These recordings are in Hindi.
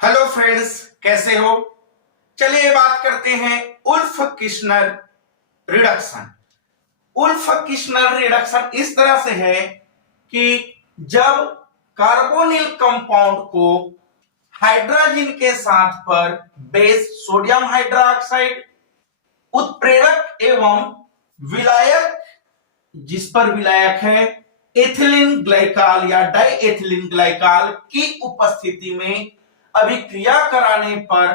हेलो फ्रेंड्स, कैसे हो। चलिए बात करते हैं Wolff Kishner reduction. Wolff Kishner reduction इस तरह से है कि जब कार्बोनिल कंपाउंड को हाइड्रोजन के साथ पर बेस सोडियम हाइड्रोक्साइड उत्प्रेरक एवं विलायक, जिस पर विलायक है एथिलीन ग्लाइकॉल या डाइएथिलीन ग्लाइकॉल की उपस्थिति में अभिक्रिया कराने पर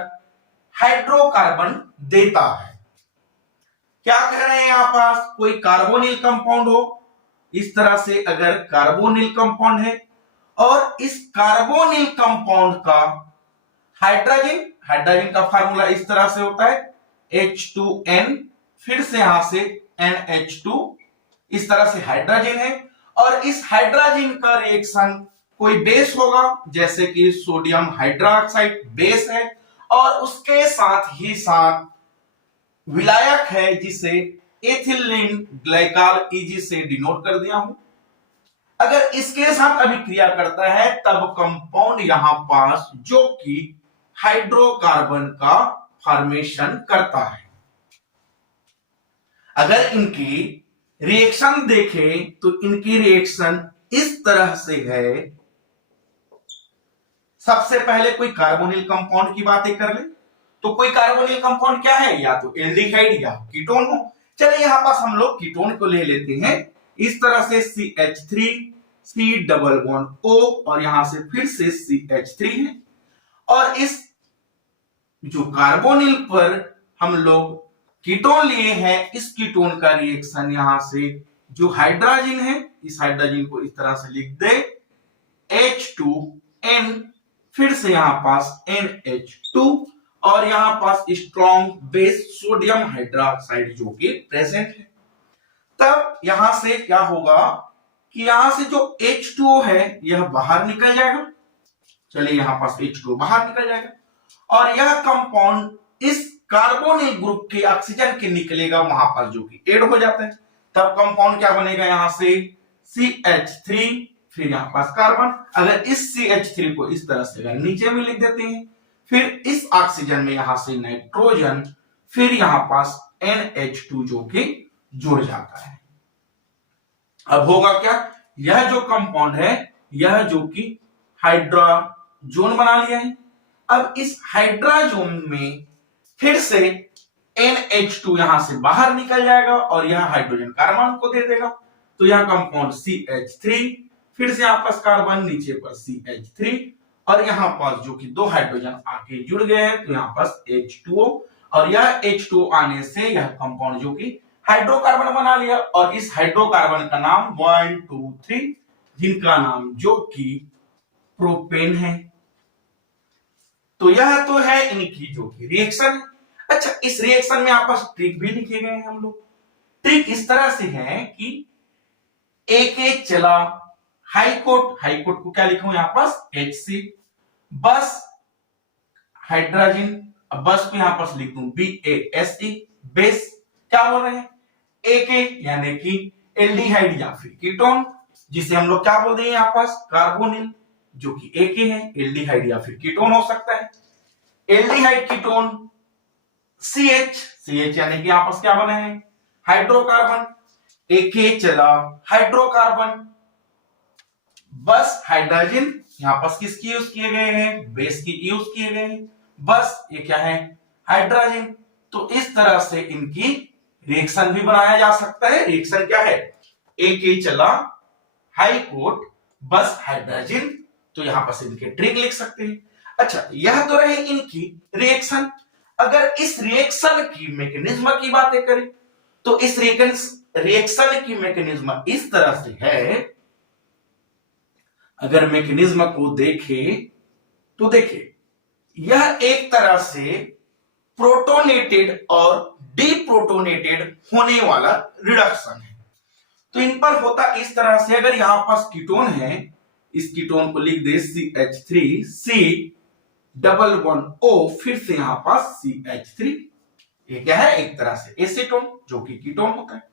हाइड्रोकार्बन देता है। क्या कह रहे हैं यहां पास, कोई कार्बोनिल कंपाउंड हो, इस तरह से अगर कार्बोनिल कंपाउंड है और इस कार्बोनिल कंपाउंड का हाइड्रोजन का फार्मूला इस तरह से होता है H2N, फिर से यहां से NH2, इस तरह से हाइड्रोजन है और इस हाइड्रोजन का रिएक्शन कोई बेस होगा, जैसे कि सोडियम हाइड्रोक्साइड बेस है और उसके साथ ही साथ विलायक है जिसे एथिलीन ग्लाइकॉल Eg से डिनोट कर दिया हूं। अगर इसके साथ अभिक्रिया करता है तब कंपाउंड यहां पास जो कि हाइड्रोकार्बन का फॉर्मेशन करता है। अगर इनकी रिएक्शन देखें तो इनकी रिएक्शन इस तरह से है। सबसे पहले कोई कार्बोनिल कंपाउंड की बातें कर ले तो कोई कार्बोनिल कंपाउंड क्या है, या तो एल्डिहाइड या कीटोन हो। चलिए यहां पास हम लोग कीटोन को ले लेते हैं। इस तरह से CH3 C double bond O और यहां से फिर से CH3 है और इस जो कार्बोनिल पर हम लोग कीटोन लिए हैं, इस कीटोन का रिएक्शन यहां से जो हाइड्रोजन है, इस हाइड्रोजन को इस तरह से लिख दे H2N, फिर से यहां पास NH2 और यहां पास स्ट्रॉन्ग बेस सोडियम हाइड्रोक्साइड जो कि प्रेजेंट है। तब यहां से क्या होगा कि यहां से जो H2O है यह बाहर निकल जाएगा। चलिए यहां पास H2O बाहर निकल जाएगा और यह कंपाउंड इस कार्बोनिल ग्रुप के ऑक्सीजन के निकलेगा वहां पर जो कि ऐड हो जाता है। तब कंपाउंड क्या बनेगा, यहां से CH3, फिर यहां पास कार्बन। अगर इस CH3 को इस तरह से अगर नीचे में लिख देते हैं, फिर इस ऑक्सीजन में यहां से नाइट्रोजन, फिर यहां पास NH2 जो कि जुड़ जाता है। अब होगा क्या, यह जो कंपाउंड है यह जो कि हाइड्रोजन बना लिया है। अब इस हाइड्रोजन में फिर से NH2 यहां से बाहर निकल जाएगा और यह हाइड्रोजन कार्बन को दे देगा। तो यह कंपाउंड CH3, फिर से यहां पास कार्बन, नीचे पर CH3 और यहां पास जो कि दो हाइड्रोजन आके जुड़ गए हैं, तो यहां पास H2O और यह H2O आने से यह कंपाउंड जो कि हाइड्रोकार्बन बना लिया और इस हाइड्रोकार्बन का नाम 1 2 3, जिनका नाम जो कि प्रोपेन है। तो यह तो है इनकी जो कि रिएक्शन। अच्छा, इस रिएक्शन में आपस ट्रिक भी लिखे गए हैं हम लोग। ट्रिक इस तरह से है कि एक एक चला हाइकोट को क्या लिखूं यहां पास HC, बस हाइड्रोजन, बस को यहां पास लिख दूं BASE, बेस क्या बोल रहे हैं एक यानी कि एल्डिहाइड या फिर कीटोन, जिसे हम लोग क्या बोल रहे हैं यहां पास कार्बोनिल जो कि एक है, एल्डिहाइड या फिर कीटोन हो सकता है। एल्डिहाइड कीटोन CH यानी कि यहां पास क्या बना है हाइड्रोकार्बन, एक चला हाइड्रोकार्बन, बस हाइड्रोजन यहां पास किसकी यूज किए गए हैं, बेस की यूज किए गए हैं, बस ये क्या है हाइड्रोजन। तो इस तरह से इनकी रिएक्शन भी बनाया जा सकता है। रिएक्शन क्या है, एक चला हाइकोट बस हाइड्रोजन, तो यहां पर इनके ट्रिक लिख सकते हैं। अच्छा, यह तो रहे इनकी रिएक्शन। अगर इस रिएक्शन की मैकेनिज्म की बातें करें तो इस रिएक्शन की मैकेनिज्म इस तरह से है। अगर मैकेनिज्म को देखें तो देखिए, यह एक तरह से प्रोटोनेटेड और डीप्रोटोनेटेड होने वाला रिडक्शन है। तो इन पर होता इस तरह से, अगर यहां पास कीटोन है, इस कीटोन को लिख दे CH3 C double bond O, फिर से यहां पास CH3, ये क्या है एक तरह से एसीटोन जो कि कीटोन होता है।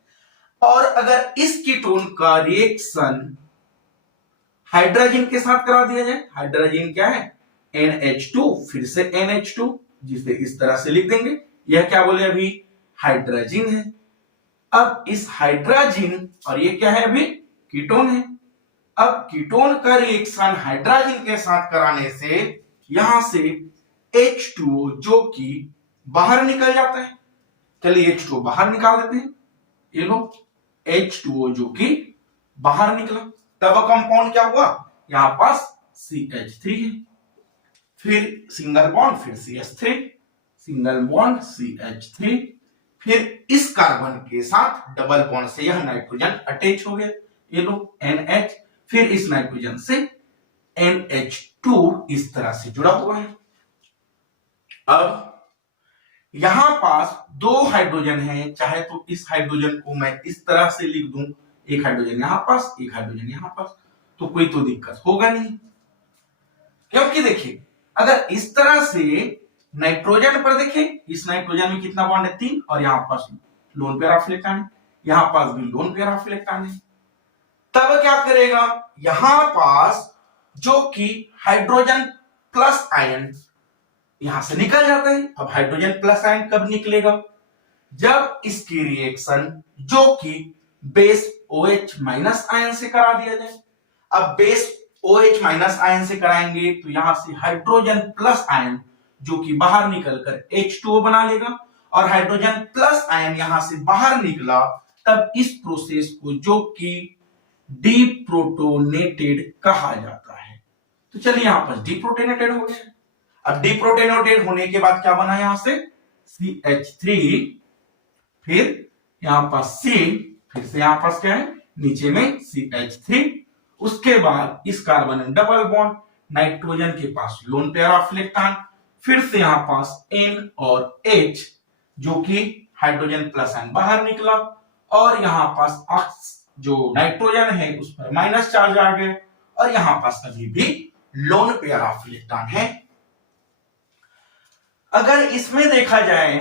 और अगर इस कीटोन का रिएक्शन हाइड्रोजन के साथ करा दिया जाए, हाइड्रोजन क्या है NH2 फिर से NH2, जिसे इस तरह से लिख देंगे। यह क्या बोले अभी, हाइड्रोजन है। अब इस हाइड्रोजन और ये क्या है अभी, कीटोन है। अब कीटोन का रिएक्शन हाइड्रोजन के साथ कराने से यहां से H2O जो कि बाहर निकल जाता है। चलिए H2O बाहर निकाल देते हैं। ये लो H2O जो कि बाहर निकला, तब कंपाउंड क्या हुआ, यहां पास CH3 है। फिर सिंगल बॉन्ड, फिर CH3, सिंगल बॉन्ड CH3, फिर इस कार्बन के साथ डबल बॉन्ड से यह नाइट्रोजन अटैच हो गया। ये लो NH, फिर इस नाइट्रोजन से NH2 इस तरह से जुड़ा हुआ है। अब यहां पास दो हाइड्रोजन है, चाहे तो इस हाइड्रोजन को मैं इस तरह से लिख दूं, एक हाइड्रोजन यहां पास, एक हाइड्रोजन यहां पास, तो कोई तो दिक्कत होगा नहीं। क्योंकि देखिए अगर इस तरह से नाइट्रोजन पर देखें, इस नाइट्रोजन में कितना बॉन्ड है, 3, और यहां पास लोन पेयर ऑफ इलेक्ट्रॉन है, यहां पास भी लोन पेयर ऑफ इलेक्ट्रॉन है। तब क्या करेगा, यहां पास जो कि हाइड्रोजन प्लस आयन यहां से निकल जाता है। अब हाइड्रोजन प्लस आयन कब निकलेगा, जब इसकी रिएक्शन जो कि बेस OH माइनस आयन से करा दिया जाए। अब बेस OH माइनस आयन से कराएंगे तो यहां से हाइड्रोजन प्लस आयन जो कि बाहर निकलकर H2O बना लेगा, और हाइड्रोजन प्लस आयन यहां से बाहर निकला, तब इस प्रोसेस को जो कि डीप्रोटोनेटेड कहा जाता है। तो चलिए यहां पर डीप्रोटोनेटेड हो गया। अब डीप्रोटोनेटेड होने के बाद क्या बना, यहां से CH3, फिर यहां पास C, फिर से यहां पास क्या है, नीचे में CH3, उसके बाद इस कार्बन डबल बॉन्ड, नाइट्रोजन के पास लोन पेयर ऑफ इलेक्ट्रॉन, फिर से यहां पास N और H जो कि हाइड्रोजन प्लस आयन बाहर निकला, और यहां पास जो नाइट्रोजन है उस पर माइनस चार्ज आ गया, और यहां पास अभी भी लोन पेयर ऑफ इलेक्ट्रॉन है। अगर इसमें देखा जाए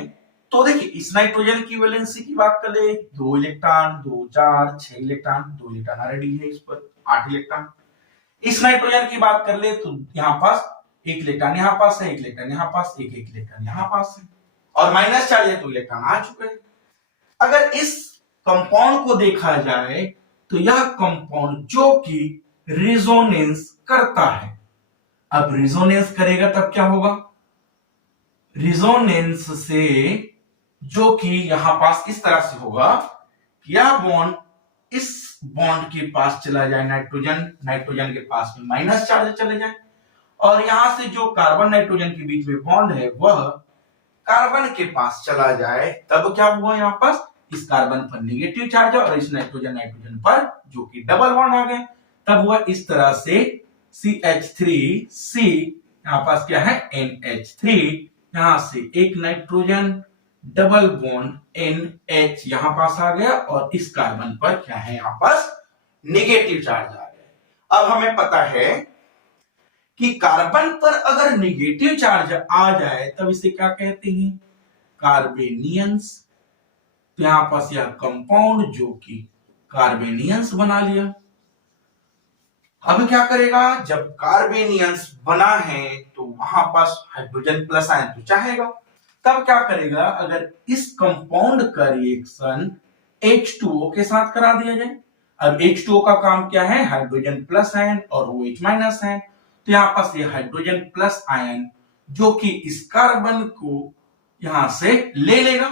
तो देखिए इस नाइट्रोजन की वैलेंसी की बात कर ले, 2 इलेक्ट्रॉन, 2 4 6 इलेक्ट्रॉन, 2 इलेक्ट्रॉन ऑलरेडी है, इस पर 8 इलेक्ट्रॉन। इस नाइट्रोजन की बात कर ले तो यहां पास 1 इलेक्ट्रॉन यहां पास है, 1 इलेक्ट्रॉन यहां पास, 1 इलेक्ट्रॉन यहां पास है, और माइनस चार्ज है तो इलेक्ट्रॉन आ चुके हैं। अगर इस कंपाउंड को देखा जाए तो यह कंपाउंड जो कि रिजोनेंस करता है। अब रिजोनेंस करेगा तब क्या होगा, रिजोनेंस से जो कि यहां पास इस तरह से होगा, यह बॉन्ड इस बॉन्ड के पास चला जाए, नाइट्रोजन के पास में माइनस चार्ज चले जाए, और यहां से जो कार्बन नाइट्रोजन के बीच में बॉन्ड है वह कार्बन के पास चला जाए, तब क्या हुआ, यहां पास इस कार्बन पर नेगेटिव चार्ज और इस नाइट्रोजन पर जो कि डबल बॉन्ड आ गए, तब हुआ इस तरह से CH3C, यहां पास क्या है NH3, यहां से एक नाइट्रोजन डबल बॉन्ड NH यहां पास आ गया, और इस कार्बन पर क्या है, यहां पास नेगेटिव चार्ज आ गया। अब हमें पता है कि कार्बन पर अगर नेगेटिव चार्ज आ जाए तब इसे क्या कहते हैं, कार्बेनियंस। तो यहां पास यह कंपाउंड जो कि कार्बेनियंस बना लिया। अब क्या करेगा, जब कार्बेनियंस बना है तो वहां पास हाइड्रोजन प्लस आयन तो चाहेगा, तब क्या करेगा, अगर इस कंपाउंड का रिएक्शन H2O के साथ करा दिया जाए। अब H2O का काम क्या है, हाइड्रोजन प्लस आयन और OH माइनस आयन, तो यहां पास ये हाइड्रोजन प्लस आयन जो कि इस कार्बन को यहां से ले लेगा,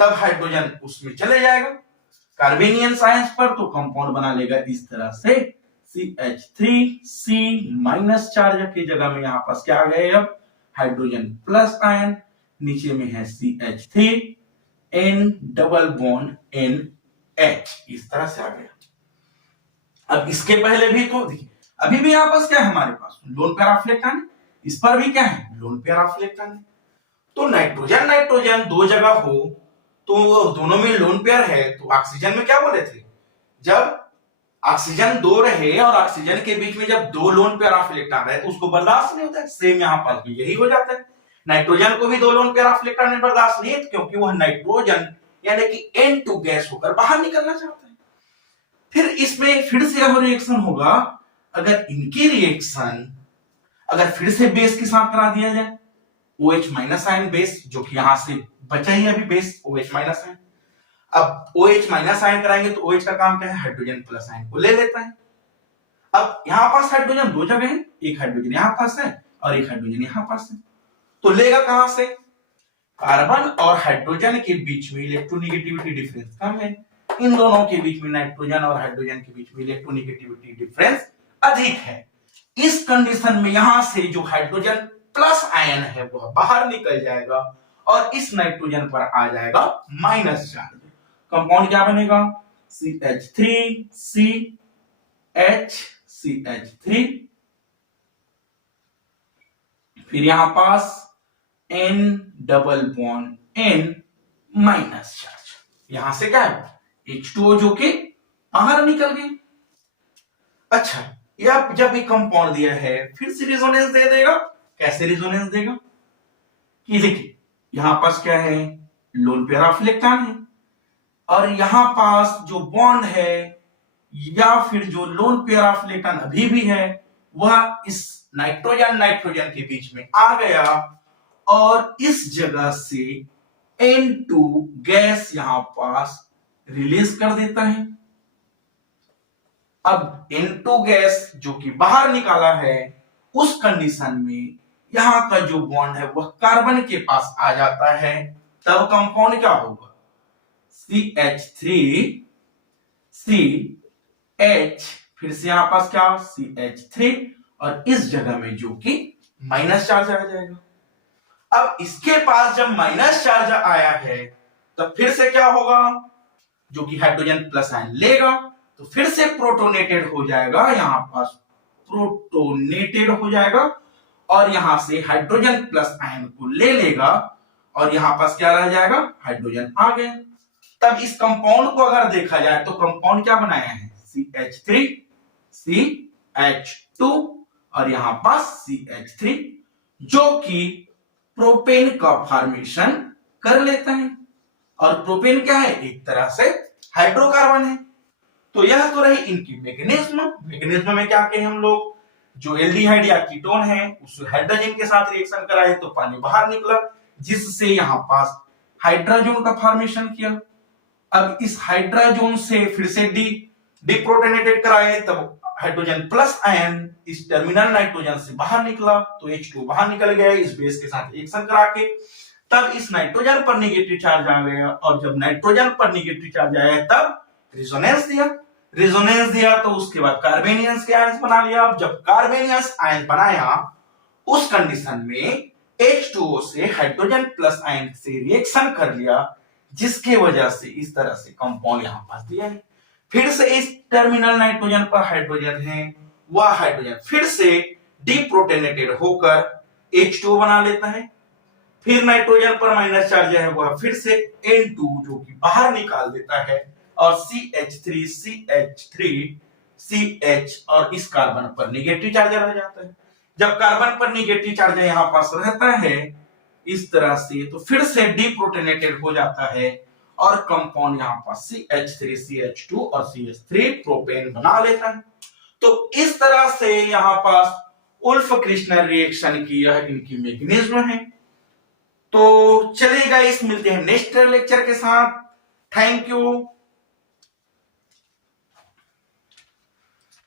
तब हाइड्रोजन उसमें चले जाएगा कार्बेनियन आयंस पर, तो कंपाउंड बना लेगा इस तरह से CH3C माइनस चार्ज के जगह में यहां पास क्या आ गया, अब हाइड्रोजन प्लस आयन, नीचे में है CH3 N double bond NH, इस तरह से आ गया। अब इसके पहले भी तो देखिए अभी भी यहां पास क्या है, हमारे पास लोन पेयर ऑफ इलेक्ट्रॉन है, इस पर भी क्या है, लोन पेयर ऑफ इलेक्ट्रॉन है। तो नाइट्रोजन दो जगह हो तो दोनों में लोन पेयर है, तो ऑक्सीजन में क्या बोले थे, जब ऑक्सीजन 2 रहे और ऑक्सीजन के बीच में जब 2 लोन पेयर ऑफ इलेक्ट्रॉन रहे तो उसको बर्दाश्त नहीं होता है। सेम यहां पास भी यही हो जाता है, नाइट्रोजन को भी 2 लोन पेयर ऑफ इलेक्ट्रॉन बर्दाश्त नहीं है, क्योंकि वह नाइट्रोजन यानी कि N2 गैस होकर बाहर निकलना चाहता है। फिर इसमें फिर से यह रिएक्शन होगा, अगर इनकी रिएक्शन अगर फिर से बेस के साथ करा दिया जाए OH माइनस आयन बेस, जो कि यहां से बचा ही अभी बेस OH माइनस आयन। अब OH माइनस आयन कराएंगे तो OH का काम क्या है, हाइड्रोजन प्लस आयन को ले लेता है। अब यहां पास हाइड्रोजन दो जगह है, एक हाइड्रोजन यहां पास है और एक हाइड्रोजन यहां पास है, तो लेगा कहां से, कार्बन और हाइड्रोजन के बीच में इलेक्ट्रोनेगेटिविटी डिफरेंस कम है, इन दोनों के बीच में नाइट्रोजन और हाइड्रोजन के बीच में इलेक्ट्रोनेगेटिविटी डिफरेंस अधिक है। इस कंडीशन में यहां से जो हाइड्रोजन प्लस आयन है वह बाहर निकल जाएगा और इस नाइट्रोजन पर आ जाएगा माइनस चार्ज। कंपाउंड क्या बनेगा, CH3CH3, फिर यहां पास N double bond N minus charge, यहां से क्या है H2O जो कि बाहर निकल गई। अच्छा, यह जब एक कंपाउंड दिया है फिर से रिजोनेंस दे देगा। कैसे रिजोनेंस देगा कि देखिए यहां पास क्या है, लोन पेयर ऑफ इलेक्ट्रॉन है और यहां पास जो बॉन्ड है या फिर जो लोन पेयर ऑफ इलेक्ट्रॉन अभी भी है वह इस नाइट्रोजन के बीच में आ गया और इस जगह से N2 गैस यहां पास रिलीज कर देता है। अब N2 गैस जो कि बाहर निकाला है उस कंडीशन में यहां का जो बॉन्ड है वह कार्बन के पास आ जाता है, तब कंपाउंड क्या होगा, CH3CH, फिर से यहां पास क्या CH3 और इस जगह में जो कि माइनस चार्ज आ जाएगा। अब इसके पास जब माइनस चार्ज आया है तब फिर से क्या होगा, जो कि हाइड्रोजन प्लस आयन लेगा तो फिर से प्रोटोनेटेड हो जाएगा, यहां पास प्रोटोनेटेड हो जाएगा और यहां से हाइड्रोजन प्लस आयन को ले लेगा और यहां पास क्या रह जाएगा, हाइड्रोजन आ गया। तब इस कंपाउंड को अगर देखा जाए तो कंपाउंड क्या बनाया है, CH3 CH2 और यहां पास CH3, जो कि प्रोपेन का फॉर्मेशन कर लेता है और प्रोपेन क्या है, एक तरह से हाइड्रोकार्बन है। तो यह तो रही इनकी मैकेनिज्म में क्या कहें हम लोग, जो एल्डिहाइड या कीटोन है उस हाइड्रोजन के साथ रिएक्शन कराए तो पानी बाहर निकला जिससे यहां पास हाइड्रोजन का फॉर्मेशन किया। अब इस हाइड्रोजन से फिर से डिप्रोटोनेटेड कराए तब हाइड्रोजन प्लस आयन इस टर्मिनल नाइट्रोजन से बाहर निकला तो H2 बाहर निकल गया इस बेस के साथ रिएक्शन करा के, तब इस नाइट्रोजन पर नेगेटिव चार्ज आ गया और जब नाइट्रोजन पर नेगेटिव चार्ज आया तब रिजोनेंस दिया तो उसके बाद कार्बेनियंस के आयंस बना लिया। अब जब कार्बेनियंस आयन बनाया उस कंडीशन में H2O से हाइड्रोजन प्लस आयन से रिएक्शन कर लिया जिसके वजह से इस तरह से कंपाउंड यहां पास दिया है। फिर से इस टर्मिनल नाइट्रोजन पर हाइड्रोजन है, वह हाइड्रोजन फिर से डिप्रोटोनेटेड होकर H2O बना लेता है। फिर नाइट्रोजन पर माइनस चार्ज है वह फिर से N2 जो कि बाहर निकाल देता है और CH3 CH और इस कार्बन पर नेगेटिव चार्ज रह जाता है। जब कार्बन पर नेगेटिव चार्ज यहां पास रहता है इस तरह से तो फिर से डिप्रोटोनेटेड हो जाता है और कंपाउंड यहां पास CH3 CH2 और CH3 प्रोपेन बना लेता है। तो इस तरह से यहां पास उल्फ क्रिस्टनर रिएक्शन की यह इनकी मैकेनिज्म है। तो चलिए गाइस, मिलते हैं नेक्स्ट लेक्चर के साथ। Thank you.